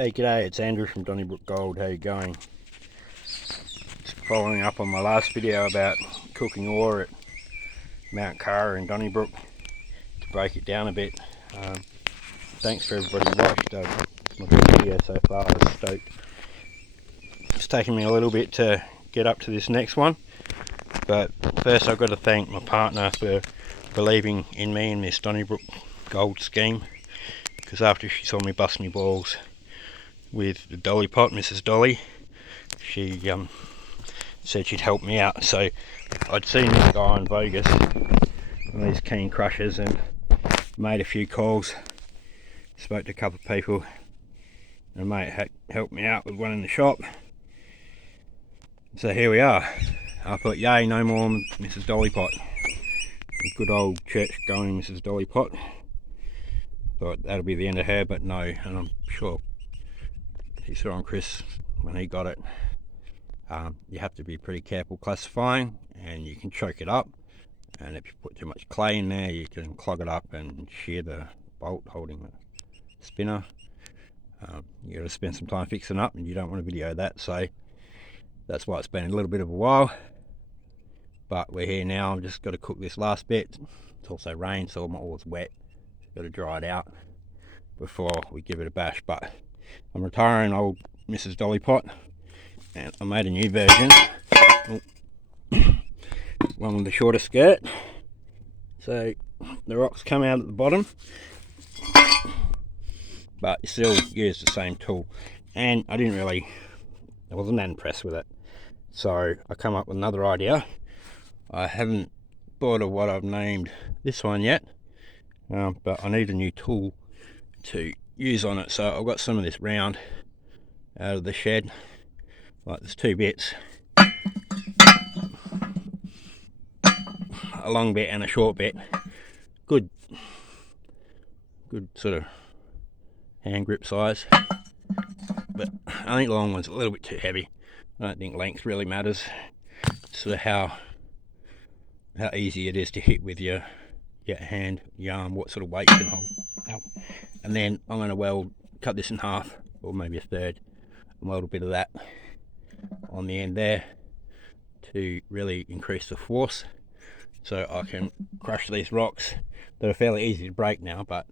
Hey, g'day, it's Andrew from Donnybrook Gold. How you going? Just following up on my last video about cooking ore at Mount Cara in Donnybrook to break it down a bit. Thanks for everybody who watched my video so far. I was stoked. It's taken me a little bit to get up to this next one, but first I've got to thank my partner for believing in me in this Donnybrook Gold scheme, because after she saw me bust me balls with the dolly pot, Mrs. Dolly, she said she'd help me out. So I'd seen this guy in Vegas on these keen crushers and made a few calls, spoke to a couple of people, and mate helped me out with one in the shop. So here we are. I thought, yay, no more Mrs. Dolly pot. Good old church going Mrs. Dolly pot. Thought that'll be the end of her, but no, and I'm sure he saw on Chris when he got it. You have to be pretty careful classifying, and you can choke it up, and if you put too much clay in there you can clog it up and shear the bolt holding the spinner. You got to spend some time fixing up, and you don't want to video that, so that's why it's been a little bit of a while, but we're here now. I've just got to cook this last bit. It's also rained, so all it's wet. Got to dry it out before we give it a bash. But I'm retiring old Mrs. Dolly pot, and I made a new version, one with the shorter skirt, so the rocks come out at the bottom, but you still use the same tool. And I wasn't that impressed with it, so I come up with another idea. I haven't thought of what I've named this one yet, but I need a new tool to use on it. So I've got some of this round out of the shed, like there's two bits, a long bit and a short bit. Good sort of hand grip size, but I think the long one's a little bit too heavy. I don't think length really matters. It's sort of how easy it is to hit with your hand, your arm, what sort of weight you can hold. And then I'm going to cut this in half, or maybe a third, and weld a bit of that on the end there to really increase the force, so I can crush these rocks that are fairly easy to break now, but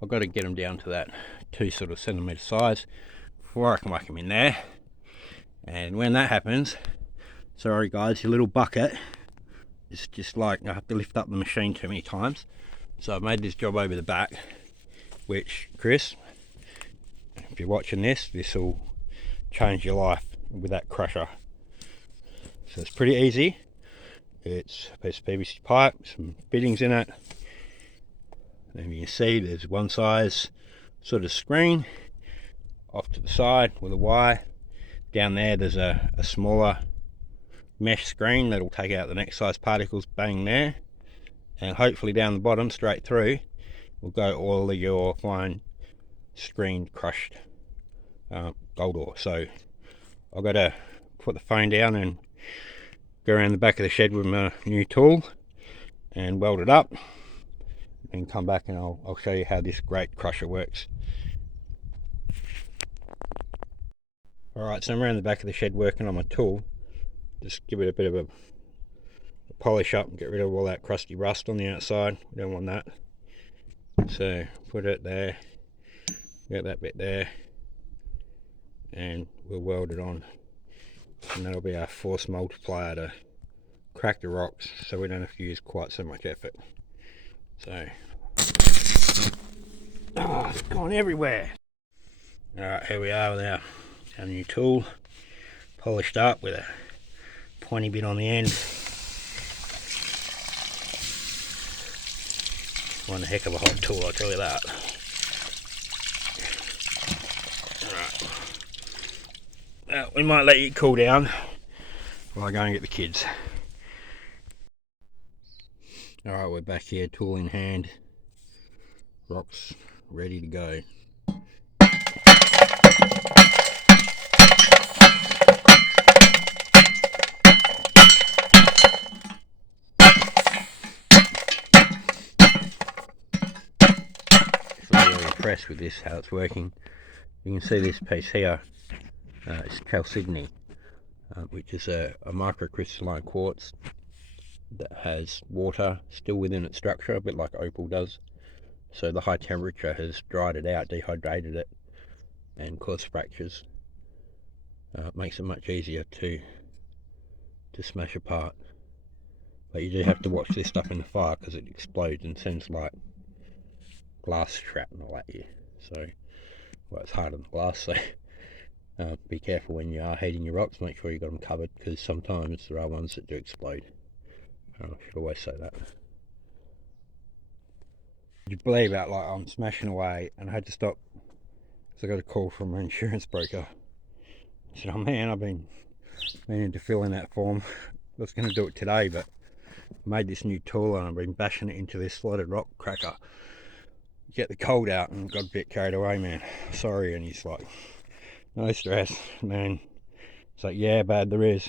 I've got to get them down to that 2 sort of centimetre size before I can whack them in there. And when that happens, sorry guys, your little bucket, it's just like I have to lift up the machine too many times. So I've made this job over the back, which, Chris, if you're watching this will change your life with that crusher. So it's pretty easy. It's a piece of PVC pipe, some fittings in it, and you can see there's one size sort of screen off to the side with a wire. Down there there's a smaller mesh screen that'll take out the next size particles, bang there, and hopefully down the bottom straight through will go all of your fine screened crushed gold ore. So I've got to put the phone down and go around the back of the shed with my new tool and weld it up, and come back and I'll show you how this great crusher works. Alright, so I'm around the back of the shed working on my tool. Just give it a bit of a polish up and get rid of all that crusty rust on the outside. We don't want that. So put it there, get that bit there, and we'll weld it on, and that'll be our force multiplier to crack the rocks, so we don't have to use quite so much effort. So it's gone everywhere. Alright, here we are with our new tool, polished up with a pointy bit on the end. One heck of a hot tool, I'll tell you that. Alright, we might let it cool down while I go and get the kids. Alright, we're back here, tool in hand, rocks ready to go. Impressed with this, how it's working. You can see this piece here, it's chalcedony, which is a microcrystalline quartz that has water still within its structure, a bit like opal does. So the high temperature has dried it out, dehydrated it, and caused fractures. It makes it much easier to smash apart. But you do have to watch this stuff in the fire because it explodes and sends like glass shrapnel at you. So, well, it's harder than glass, so be careful when you are heating your rocks. Make sure you got them covered, because sometimes there are ones that do explode. I should always say that. Would you believe that, like, I'm smashing away and I had to stop because I got a call from my insurance broker. I said, oh man, I've been meaning to fill in that form. I was going to do it today, but I made this new tool and I've been bashing it into this slotted rock cracker. Get the cold out and got a bit carried away, man. Sorry. And he's like, no stress, man. It's like, yeah, bad there is,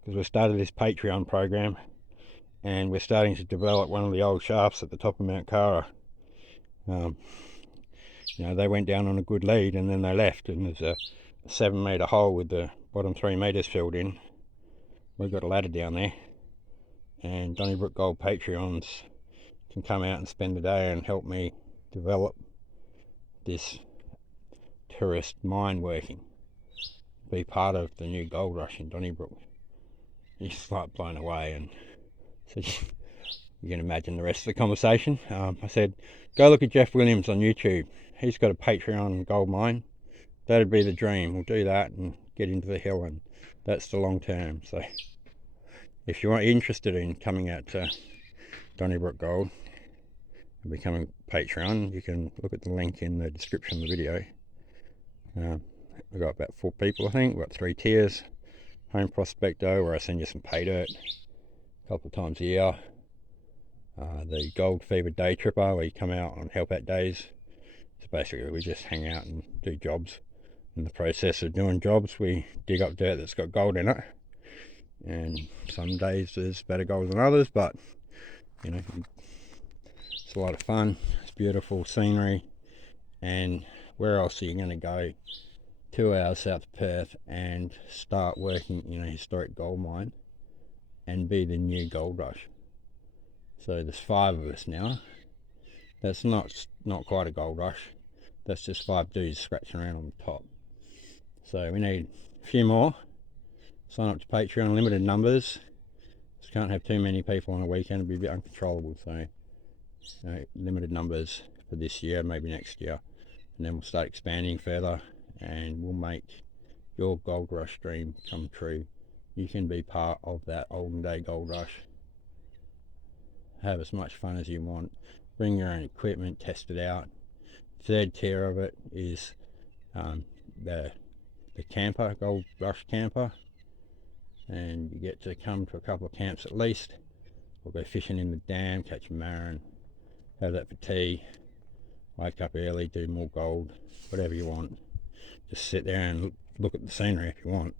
because we started this Patreon program and we're starting to develop one of the old shafts at the top of Mount Cara. You know, they went down on a good lead and then they left, and there's a 7-metre hole with the bottom 3 metres filled in. We've got a ladder down there, and Donnybrook Gold Patreons can come out and spend the day and help me develop this tourist mine working, be part of the new gold rush in Donnybrook. He's like blown away, and so you can imagine the rest of the conversation. I said, go look at Jeff Williams on YouTube. He's got a Patreon gold mine. That'd be the dream. We'll do that and get into the hill, and that's the long term. So if you're interested in coming out to Donnybrook Gold and becoming a Patreon, you can look at the link in the description of the video. We've got about 4 people, I think. We've got 3 tiers. Home Prospecto, where I send you some pay dirt a couple of times a year. The Gold Fever Day Tripper, where you come out on help out days. So basically we just hang out and do jobs. In the process of doing jobs, we dig up dirt that's got gold in it. And some days there's better gold than others, but you know, it's a lot of fun. It's beautiful scenery. And where else are you going to go 2 hours south of Perth and start working in a historic gold mine and be the new gold rush? So there's 5 of us now. That's not quite a gold rush. That's just 5 dudes scratching around on the top. So we need a few more. Sign up to Patreon, limited numbers. Just can't have too many people on a weekend, it'd be a bit uncontrollable. So you know, limited numbers for this year, maybe next year, and then we'll start expanding further, and we'll make your gold rush dream come true. You can be part of that olden day gold rush. Have as much fun as you want. Bring your own equipment, test it out. 3rd tier of it is the camper, gold rush camper, and you get to come to a couple of camps at least. We'll go fishing in the dam, catch a marron, have that for tea, wake up early, do more gold, whatever you want. Just sit there and look at the scenery if you want.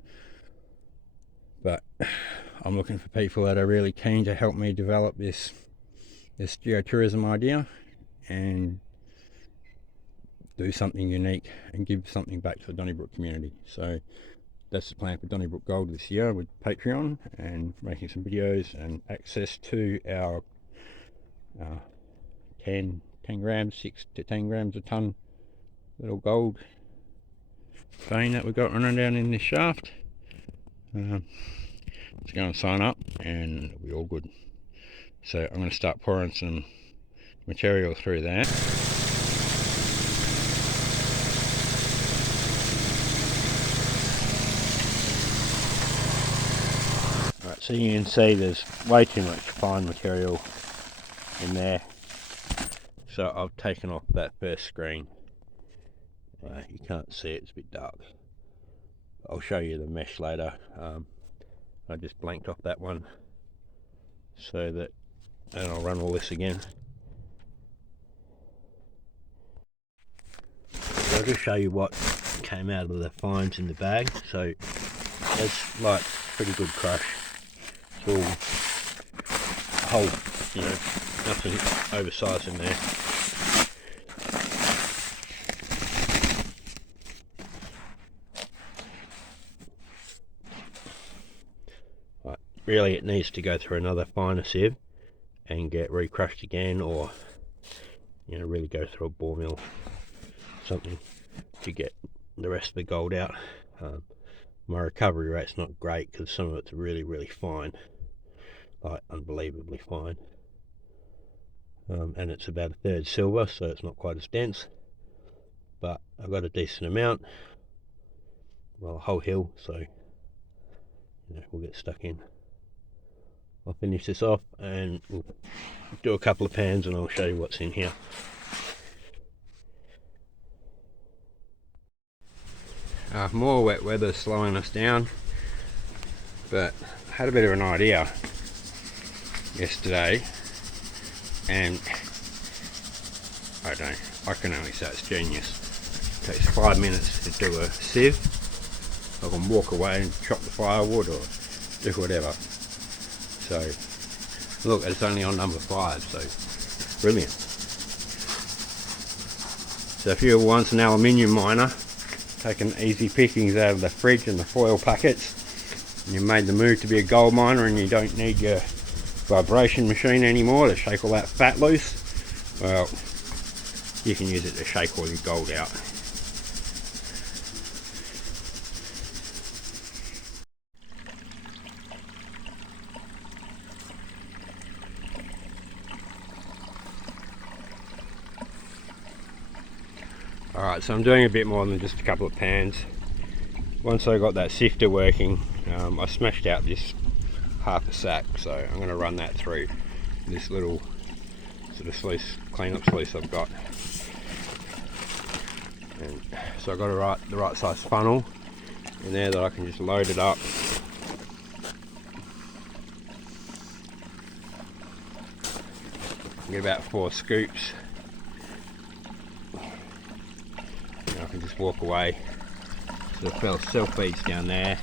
But I'm looking for people that are really keen to help me develop this geotourism idea and do something unique and give something back to the Donnybrook community. So that's the plan for Donnybrook Gold this year, with Patreon and making some videos and access to our 10 grams, 6 to 10 grams a ton little gold vein that we've got running down in this shaft. Let's go and sign up and it'll be all good. So I'm going to start pouring some material through that. Right, so you can see there's way too much fine material in there. So I've taken off that first screen. You can't see it, it's a bit dark. I'll show you the mesh later. I just blanked off that one so that, and I'll run all this again. I'll just show you what came out of the fines in the bag. So it's like pretty good crush. It's all whole, you know, nothing oversized in there. really it needs to go through another finer sieve and get recrushed again, or you know, really go through a bore mill, something, to get the rest of the gold out. My recovery rate's not great because some of it's really fine, like unbelievably fine, and it's about a third silver, so it's not quite as dense, but I've got a decent amount, well, a whole hill, so you know, we'll get stuck in. I'll finish this off and we'll do a couple of pans and I'll show you what's in here. More wet weather slowing us down, but I had a bit of an idea yesterday, and I don't know, I can only say it's genius. It takes 5 minutes to do a sieve. I can walk away and chop the firewood or do whatever. So look, it's only on number 5, so brilliant. So if you were once an aluminium miner, taking easy pickings out of the fridge and the foil packets, and you made the move to be a gold miner and you don't need your vibration machine anymore to shake all that fat loose, well, you can use it to shake all your gold out. Alright, so I'm doing a bit more than just a couple of pans. Once I got that sifter working, I smashed out this half a sack, so I'm going to run that through this little sort of sluice, clean-up sluice I've got. And so I've got the right size funnel in there that I can just load it up. Get about 4 scoops. And I can just walk away. So the self feeds down there,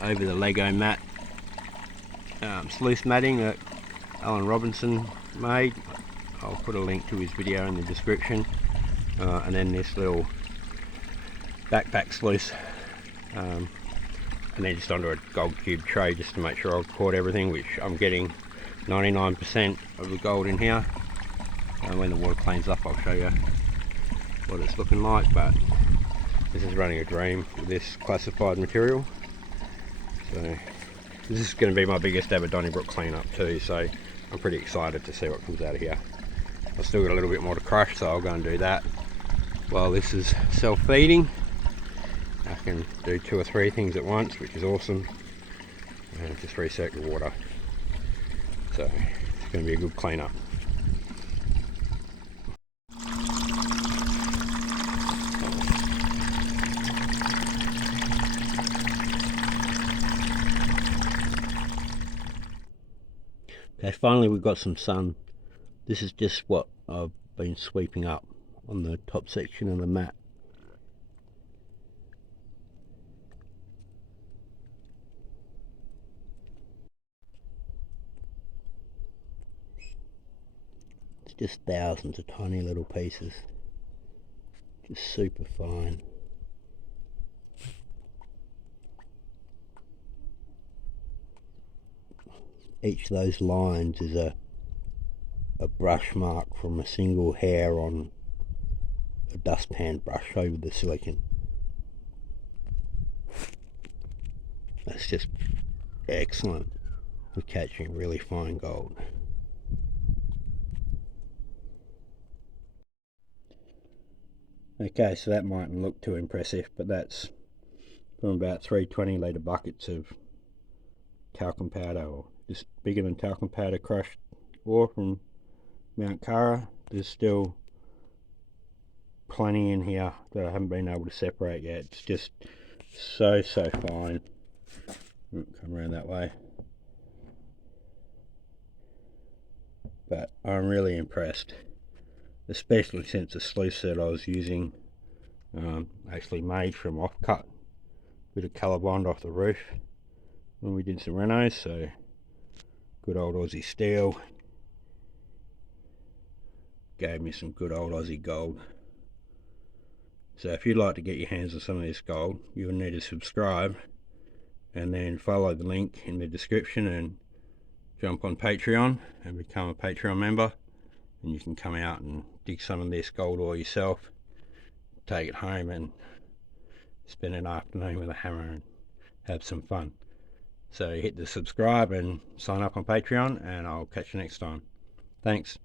over the Lego mat, sluice matting that Alan Robinson made. I'll put a link to his video in the description. And then this little backpack sluice, and then just onto a gold cube tray just to make sure I've caught everything, which I'm getting 99% of the gold in here. And when the water cleans up, I'll show you what it's looking like, but this is running a dream with this classified material. So this is going to be my biggest ever Donnybrook cleanup too, so I'm pretty excited to see what comes out of here. I've still got a little bit more to crush, so I'll go and do that. While this is self-feeding, I can do 2 or 3 things at once, which is awesome, and just recirculate water. So it's going to be a good cleanup. Okay, finally we've got some sun. This is just what I've been sweeping up on the top section of the mat. It's just thousands of tiny little pieces, just super fine. Each of those lines is a brush mark from a single hair on a dustpan brush over the silicon. That's just excellent for catching really fine gold. Okay, so that mightn't look too impressive, but that's from about 3 20-litre buckets of talcum powder, or just bigger than talcum powder crushed ore from Mount Cara. There's still plenty in here that I haven't been able to separate yet. It's just so fine. Come around that way. But I'm really impressed, especially since the sluice that I was using actually made from offcut, bit of colour bond off the roof when we did some renos. So good old Aussie steel gave me some good old Aussie gold. So if you'd like to get your hands on some of this gold, you'll need to subscribe and then follow the link in the description and jump on Patreon and become a Patreon member, and you can come out and dig some of this gold ore yourself, take it home and spend an afternoon with a hammer and have some fun. So hit the subscribe and sign up on Patreon, and I'll catch you next time. Thanks.